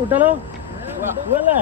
വിട്ടാലോ അല്ലേ?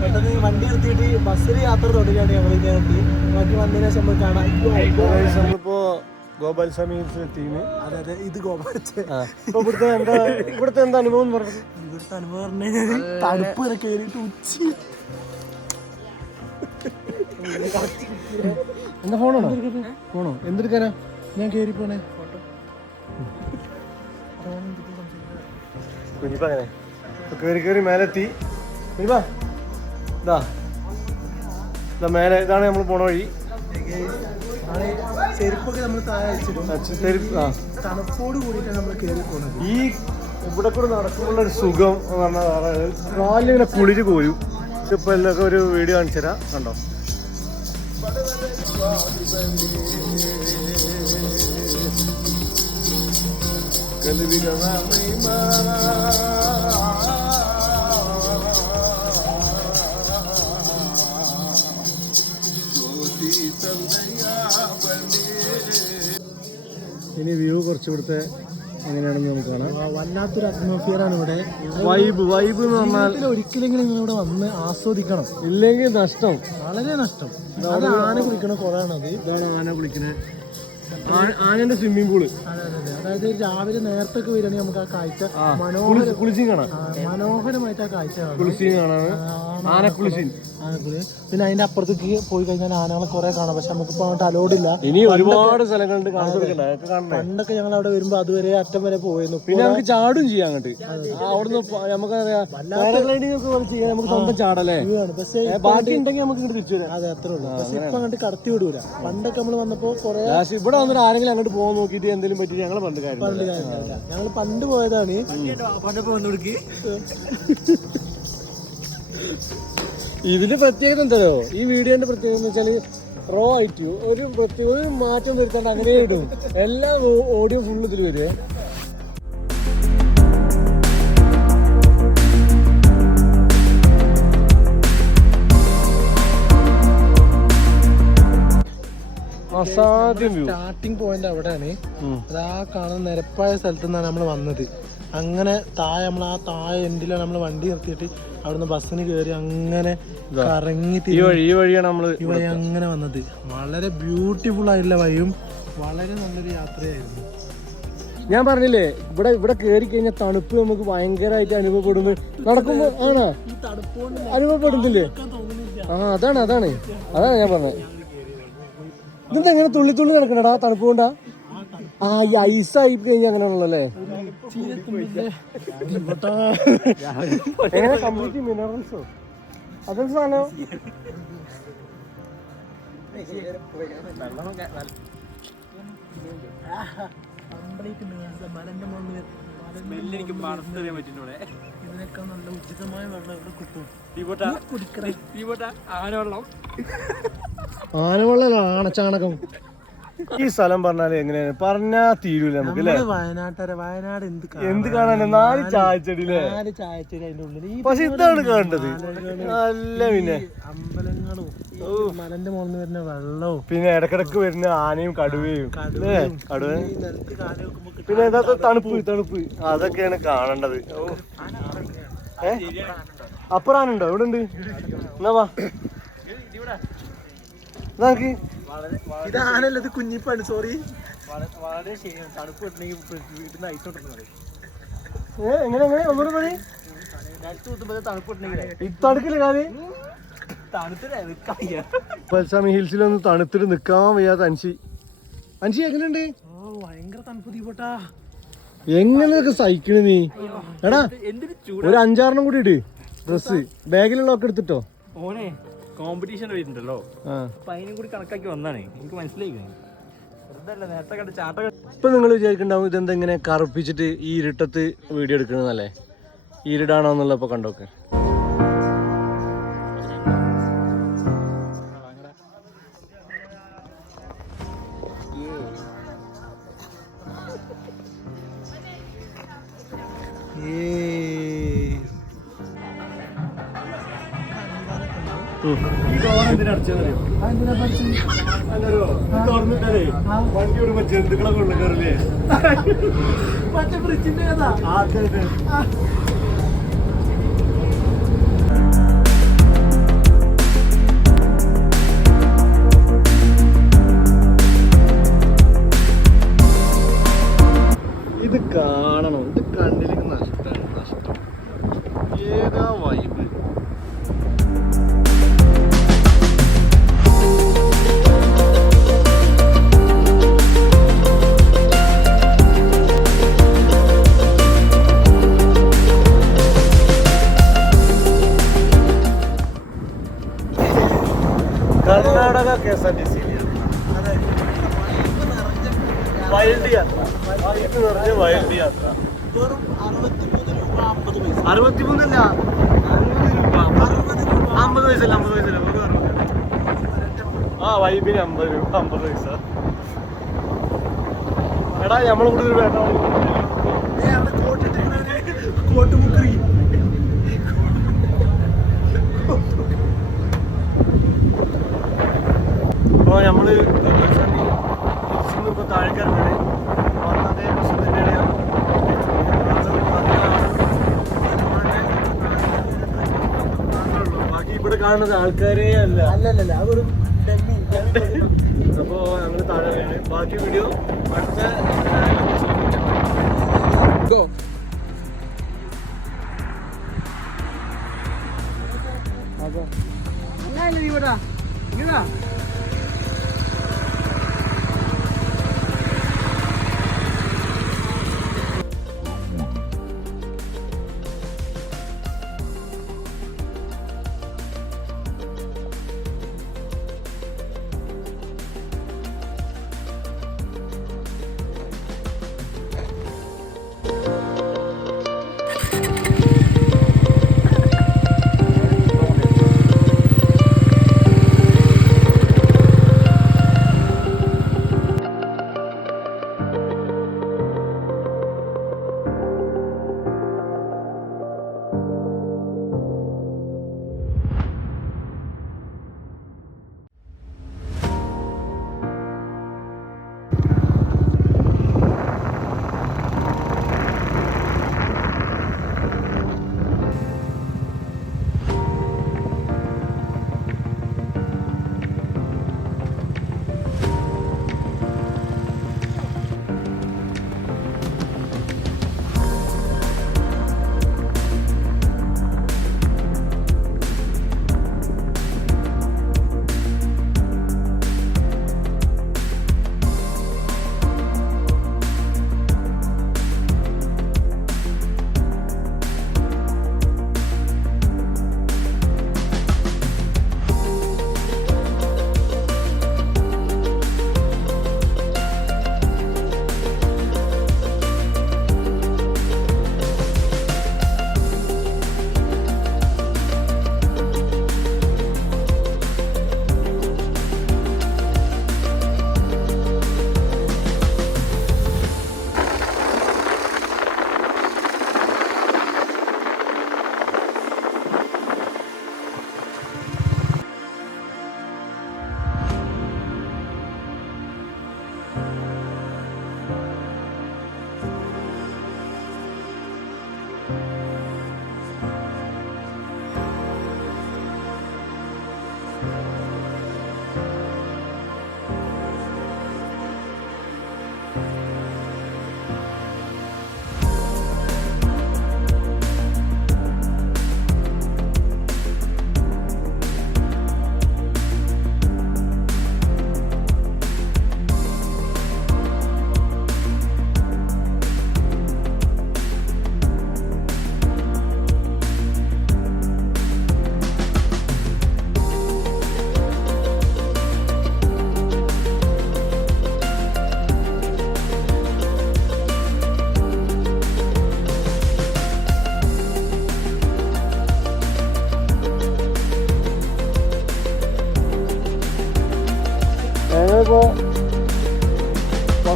പെട്ടെന്ന് വണ്ടി നിർത്തിയിട്ട് ബസ്സിൽ യാത്ര തുടങ്ങിയാണ് ഞങ്ങൾ ബാക്കി വന്നതിന് ശേഷം നമ്മൾ കാണാം. നമ്മളിപ്പോ ഗോപാൽസ്വാമി എത്തിയിരുന്നു. അതെ അതെ, ഇത് ഇവിടുത്തെ എന്താ അനുഭവം പറഞ്ഞത്? ഇവിടുത്തെ അനുഭവം പറഞ്ഞു കഴിഞ്ഞാൽ തണുപ്പ് വരെ കയറിയിട്ട് ഉച്ചി. എന്താ ഫോണോ എന്തെടുക്കാനാ? ഞാൻ കയറി പോണേ കുഞ്ഞിപ്പങ്ങനെ കയറി മേലെത്തി. മേലെ ഇതാണ് നമ്മൾ പോണ വഴി. ചെരുപ്പൊക്കെ നമ്മൾ തണുപ്പോട് കൂടിയിട്ടാണ് നമ്മൾ കയറി പോകുന്നത്. ഈ ഇവിടെ കൂടെ നടക്കുമ്പോഴുള്ള ഒരു സുഖം എന്ന് പറഞ്ഞാൽ കാലിങ്ങനെ കുളിര് കോരും. ഇപ്പൊ എല്ലാം ഒരു വീഡിയോ കാണിച്ചു തരാം, കണ്ടോ? ഇനി വ്യൂ കുറച്ച് ഇവിടുത്തെ എങ്ങനെയാണെന്ന് നമുക്ക് കാണാം. വല്ലാത്തൊരു അറ്റ്മോസ്ഫിയർ ആണ് ഇവിടെ. വൈബ് എന്ന് പറഞ്ഞാൽ ഒരിക്കലെങ്കിലും നിങ്ങൾ ഇവിടെ വന്ന് ആസ്വദിക്കണം, ഇല്ലെങ്കിൽ നഷ്ടം, വളരെ നഷ്ടം. അത് ആന കുളിക്കണ കുളമാണത്. ഇതാണ് ആന കുളിക്കണേ, ആനന്റെ സ്വിമ്മിംഗ് പൂള്. അതായത് രാവിലെ നേരത്തെ ഒക്കെ വരികയാണെങ്കിൽ നമുക്ക് ആ കാഴ്ച മനോഹരമായിട്ട് ആ കാഴ്ച കാണാം. പിന്നെ അതിന്റെ അപ്പുറത്തേക്ക് പോയി കഴിഞ്ഞാൽ ആനകളെ കുറെ കാണാം. പക്ഷെ നമുക്കിപ്പോ അങ്ങോട്ട് അലോഡില്ല. ഇനി ഒരുപാട് സ്ഥലങ്ങളുണ്ട്. പണ്ടൊക്കെ ഞങ്ങൾ അവിടെ വരുമ്പോ അതുവരെ അറ്റം വരെ പോയിരുന്നു. പിന്നെ നമുക്ക് ചാടും ചെയ്യാം അങ്ങോട്ട്. അവിടുന്ന് നമുക്കറിയാം നമുക്ക് സ്വന്തം ചാടല്ലേ. ബാക്കി ഉണ്ടെങ്കിൽ നമുക്ക് ഇങ്ങോട്ട് തിരിച്ചു വരാം. അതെ, അത്രേ ഉള്ളൂ. പക്ഷെ ഇപ്പൊ അങ്ങോട്ട് കടത്തി വിടൂല. പണ്ടൊക്കെ നമ്മൾ വന്നപ്പോ കുറെ ഇവിടെ വന്നിട്ട് ആരെങ്കിലും അങ്ങോട്ട് പോകാൻ നോക്കിയിട്ട് എന്തെങ്കിലും പറ്റി ഞങ്ങൾ ഞങ്ങൾ പണ്ട് പോയതാണ്. ഇതിന്റെ പ്രത്യേകത എന്താണോ? ഈ വീഡിയോന്റെ പ്രത്യേകത എന്ന് വെച്ചാല് റോ ആയിട്ട് ഒരു മാറ്റം വരുത്താണ്ട് അങ്ങനെ ഇടും. എല്ലാ ഓഡിയോ ഫുള്ള് ഇതിൽ വരുവേ. സ്റ്റാർട്ടിങ് പോയിന്റ് അവിടെയാണ്. അതാ കാണുന്ന നിരപ്പായ സ്ഥലത്തു നിന്നാണ് നമ്മൾ വന്നത്. അങ്ങനെ താഴെ നമ്മൾ ആ താഴെ എൻഡിലാണ് നമ്മൾ വണ്ടി നിർത്തിയിട്ട് അവിടുന്ന് ബസ്സിന് കയറി അങ്ങനെ കറങ്ങി ഈ വഴി അങ്ങനെ വന്നത്. വളരെ ബ്യൂട്ടിഫുൾ ആയിട്ടുള്ള വഴിയും വളരെ നല്ലൊരു യാത്രയായിരുന്നു. ഞാൻ പറഞ്ഞില്ലേ, ഇവിടെ കയറി കഴിഞ്ഞാൽ തണുപ്പ് നമുക്ക് ഭയങ്കരമായിട്ട് അനുഭവപ്പെടുമ്പോ നടക്കുമ്പോ ആണോ അനുഭവപ്പെടുന്നില്ലേ? അതാണ് ഞാൻ പറഞ്ഞത്. ഇതെന്താ എങ്ങനെ തുള്ളി നടക്കണടാ തണുപ്പ് കൊണ്ടാ? ഈ ഐസായി കഴിഞ്ഞാൽ അങ്ങനെയാണല്ലേ. എങ്ങനെ കംപ്ലീറ്റ് മിനറൽസോ അതൊരു സാധനം. ഇതിനൊക്കെ നല്ല ഉചിതമായ വെള്ളം ഇവിടെ കിട്ടും. ആനവെള്ളം ആണച്ചാണകം. ഈ സ്ഥലം പറഞ്ഞാല് എങ്ങനെയാണ് പറഞ്ഞാ തീരൂല നമുക്ക് അല്ലേ? വയനാട് എന്ത് കാണാൻ 4 ചായച്ചെടിയിലെ 4 ചായച്ചെടി അതിന്റെ ഉള്ളിൽ. പക്ഷെ ഇതാണ് കാണേണ്ടത്. നല്ല പിന്നെ അമ്പലങ്ങളും മലന്റെ മുകളിൽ വരുന്ന വെള്ളവും പിന്നെ ഇടക്കിടക്ക് വരുന്ന ആനയും കടുവയും പിന്നെ ഇതൊക്കെ തണുപ്പ് അതൊക്കെയാണ് കാണേണ്ടത്. അപ്പുറാനുണ്ടോ? ഇവിടെ ഉണ്ട്. എന്നാ വാ നോക്കി. ഇതാണല്ലത് കുഞ്ഞിപ്പാണ്. സോറി, വളരെ ശരിയാണ്. തണുപ്പ് വീട്ടിൽ ഐസ് കൊണ്ടിരുന്നത് എങ്ങനെ ഒന്നുകൂടെ പണി തണുക്കില്ല. പൽസാമി ഹിൽസിലൊന്ന് തണുത്തിട്ട് നിക്കാൻ വയ്യാത്ത അൻഷി എങ്ങനെയുണ്ട്? ഭയങ്കര തണുപ്പ്. ദീപോട്ടാ എങ്ങനെയൊക്കെ സഹിക്കണ നീ? എടാ ഒരു 5-6 കൂടി ഇട് ഡ്രസ്. ബാഗിലുള്ളതൊക്കെ എടുത്തിട്ടോ. ഓനെ കോമ്പറ്റീഷൻ വരുന്നുണ്ടല്ലോ, അപ്പൊ അതിനും കൂടി കണക്കാക്കി വന്നാണ്. എനിക്ക് മനസ്സിലായി നേരത്തെ കണ്ട ചാട്ട. ഇപ്പൊ നിങ്ങൾ വിചാരിക്കണ്ടാവും ഇതെന്താ ഇങ്ങനെ കറുപ്പിച്ചിട്ട് ഈ ഇരുട്ടത്ത് വീഡിയോ എടുക്കണമെന്നല്ലേ? ഇരുടാണോ എന്നുള്ള ഇപ്പൊ കണ്ടോക്കെ. വണ്ടി വിടുമ്പോ ജന്തുക്കളെ കൊണ്ട് കയറില്ലേ? മറ്റേ ഫ്രിഡ്ജിന്റെ ഏതാ? ഇത് കാണണം, ഇത് കണ്ടില്ലെങ്കിൽ നഷ്ടമാണ്, നഷ്ടം. ഏതാ വൈബ്. കർണാടക KSRTC വൈൽഡ് യാത്ര, വൈബ് നിറഞ്ഞ വൈൽഡ് യാത്ര. 63 അല്ല 50 പൈസ. ആ വൈബിന് 50 രൂപ, 50 പൈസ. എടാ നമ്മളും കൂടി ഒരു വേണ്ട കോട്ടുമുക്കറി. അപ്പോൾ നമ്മള് ഇപ്പൊ താഴേക്കാരുണ്ട്. അതേ ബസ് തന്നെയാണ്. ബാക്കി ഇവിടെ കാണുന്നത് ആൾക്കാരേ അല്ല. അല്ലല്ല, അതൊരു അപ്പോൾ ഞങ്ങൾ താഴെയാണ്. ബാക്കി വീഡിയോ അടുത്ത ഇവിടെ ഇങ്ങനാ.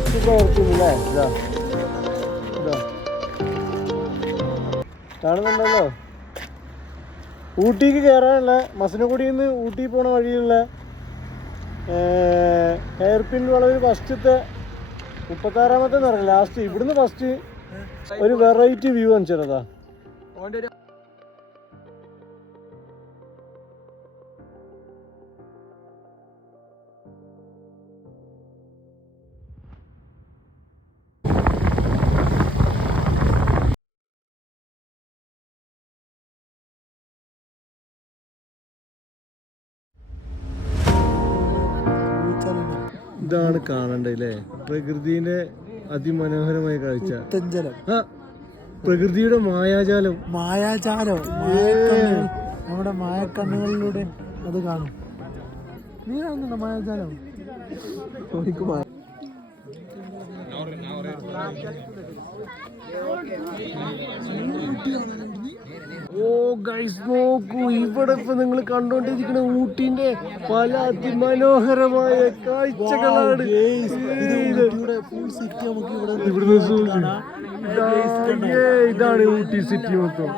ബസ് പ്രവർത്തിക്കുന്നില്ലേ? ഇതാ ഇതാ കാണുന്നുണ്ടല്ലോ. ഊട്ടിക്ക് കയറാനുള്ള മസനഗുഡിയിൽ നിന്ന് ഊട്ടി പോണ വഴിയുള്ള ഹെയർ പിൻ വളവിൽ ഫസ്റ്റത്തെ 36ാമത്തെ നിറം ലാസ്റ്റ്. ഇവിടുന്ന് ഫസ്റ്റ് ഒരു വെറൈറ്റി വ്യൂ കാണിച്ചതാ. ഇതാണ് കാണണ്ടല്ലേ, പ്രകൃതിന്റെ അതിമനോഹരമായ കാഴ്ച. ആ പ്രകൃതിയുടെ മായാജാലം. നമ്മുടെ മായക്കണ്ണുകളിലൂടെ അത് കാണും. നീ കാണുന്നുണ്ടോ മായാജാലം? ഓ ഗൈസ് നോക്കൂ, ഇവിടെ ഇപ്പൊ നിങ്ങൾ കണ്ടോണ്ടിരിക്കുന്ന ഊട്ടിന്റെ പല അതിമനോഹരമായ കാഴ്ചകളാണ്. ഇതാണ് ഊട്ടി സിറ്റി മൊത്തം.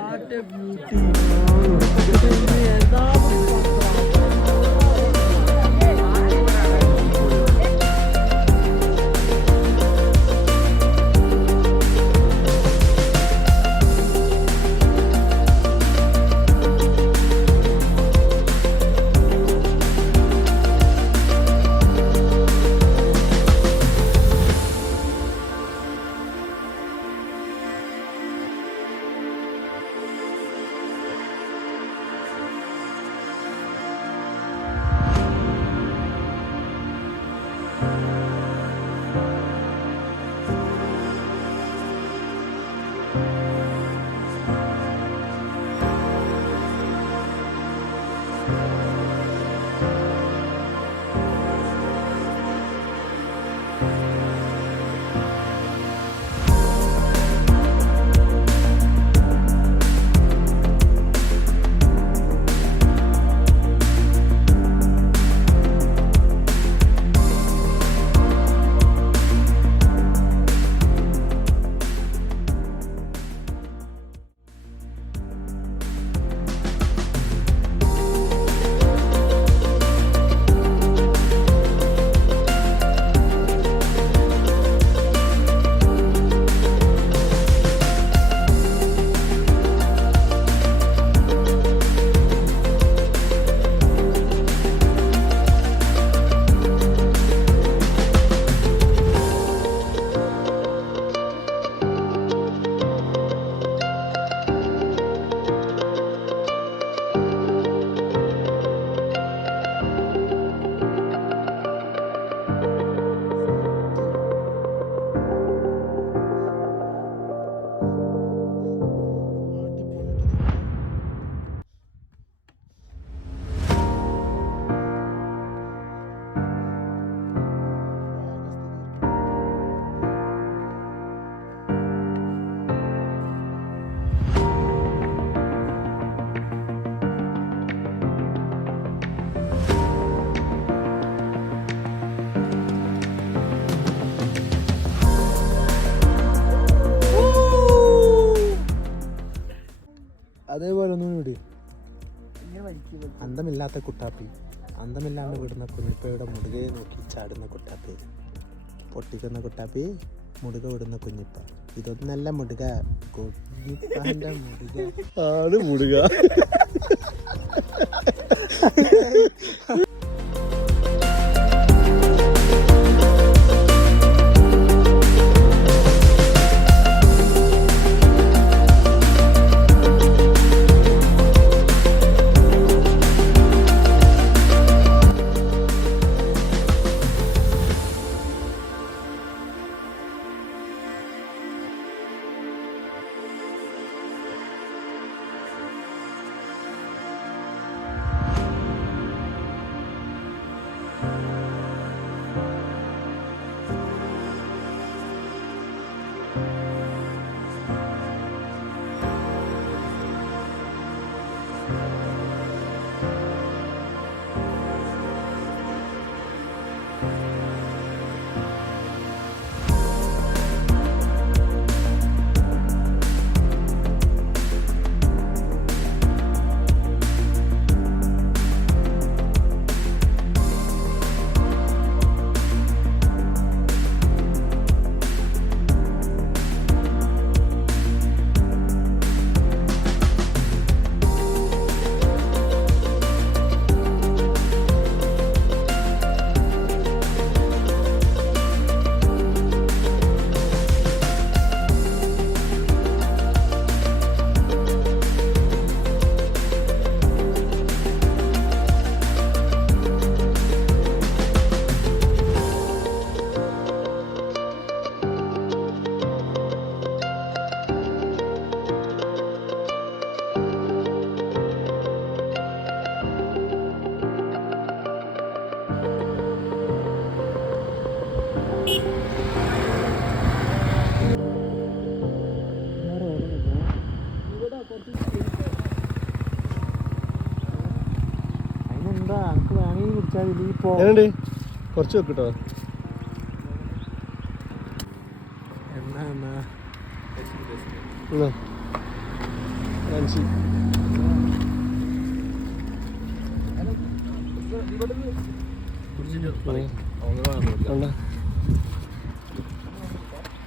അതേപോലെ ഒന്നും വിട്. അന്തമില്ലാത്ത കുട്ടാപ്പി, അന്തമില്ലാണ്ട് വിടുന്ന കുഞ്ഞിപ്പയുടെ മുടുകയെ നോക്കി ചാടുന്ന കുട്ടാപ്പി, പൊട്ടിക്കുന്ന കുട്ടാപ്പി, മുടുക വിടുന്ന കുഞ്ഞിപ്പ. ഇതൊന്നല്ല മുടുക, കുഞ്ഞിപ്പാന്റെ മുടുക ആണ് മുടുക. എങ്ങനെയുണ്ട്? കുറച്ച് വെക്കട്ടോ.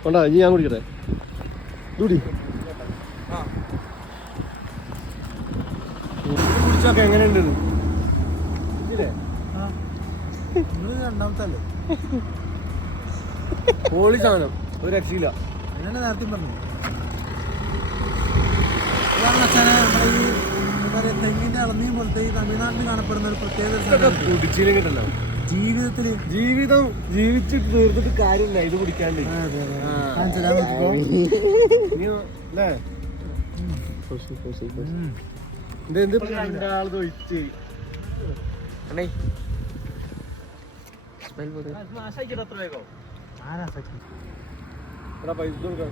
കൊണ്ടാ ഇനി ഞാൻ കുടിക്കട്ടെ. ഇതുകൂടി കുടിച്ചൊക്കെ എങ്ങനെയുണ്ട്? രണ്ടാമത്തെ അല്ലേ പോളി സാധനം, ഒരു രക്ഷയില്ല. അതിനാണ് നേരത്തെ പറഞ്ഞു. അതാണ് മച്ചാനെ നമ്മുടെ ഈ എന്താ പറയുക തെങ്ങിന്റെ ഇളനീം പോലത്തെ ഈ തമിഴ്നാട്ടിൽ കാണപ്പെടുന്ന ഒരു പ്രത്യേക കുടിച്ചില്ലെങ്കിട്ടല്ലോ ജീവിതത്തില് ജീവിതം ജീവിച്ചിട്ട് തീർത്തിട്ട് കാര്യമില്ല ഇത് കുടിക്കാണ്ട്. രണ്ടാളത് ഒഴിച്ച് പൈസ കൊടുക്കാം.